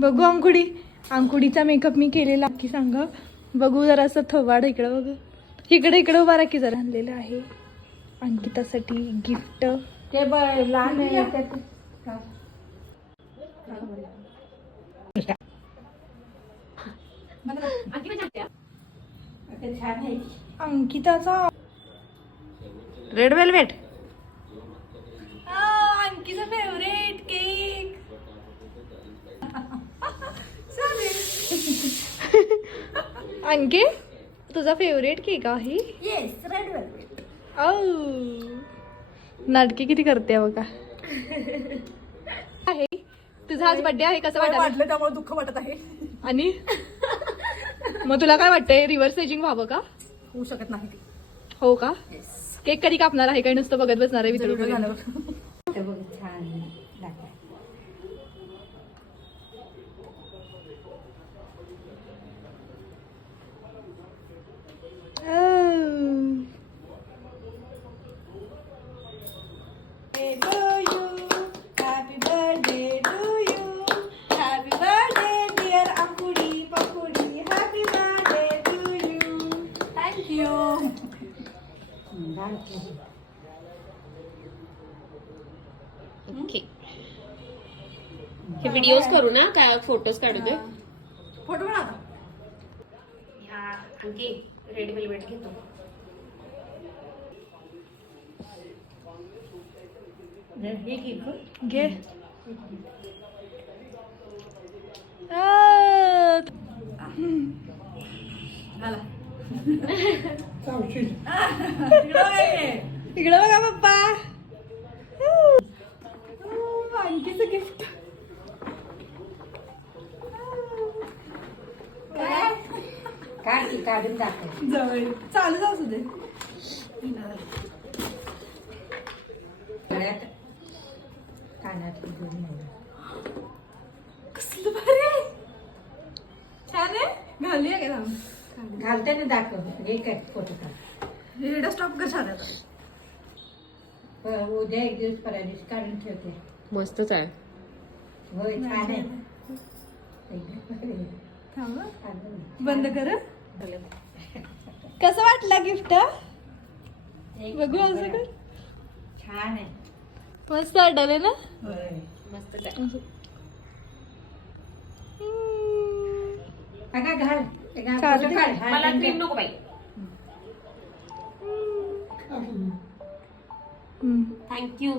बघू अंकुडीचा मेकअप मी केलेला की सांगा. बघू जरा असं थवाड इकडं बघ. इकडे उभा राखी जरा. आणलेलं आहे अंकितासाठी गिफ्ट. ते लहान आहे छान आहे. अंकिताचा red velvet. Ankita favourite cake. Anke तुझा फेवरेट केक आहे. Yes red velvet. नाटकी किती करते बघा. आहे तुझा आज बर्थडे आहे. कसं वाटलं? त्यामुळे दुःख वाटत आहे. आणि मग तुला काय वाटतंय रिव्हर्स एजिंग व्हावं का? होऊ शकत नाही. हो का? केक कधी कापणार आहे काय नुसतं बघत बसणार आहे विचारू? छान ओके हे व्हिडिओज करू ना काय फोटोज काढू दे. फोटो पण आता ह्या आणखी रेड वेल्वेट घेतो. घे. इकडं बघा पप्पा. आणखीच गिफ्ट. काढून दाखव. जवळ चालू असू दे. कानात कसलं भारी आहे. छान आहे. घालूया का थांब. घालताना दाखव. हे काय फोटो काढ. व्हिडिओ स्टॉप कर छान आहे. उद्या एक दिवस परवा दिवशी काढून ठेवते. मस्तच आहे. होय छान आहे. थांब बंद कर. कसं वाटलं गिफ्ट? बघू असं कर. छान आहे. मस्त वाटले ना. मस्तच आहे. घाल. काढ. मला क्रीम नको बाई. थँक्यू.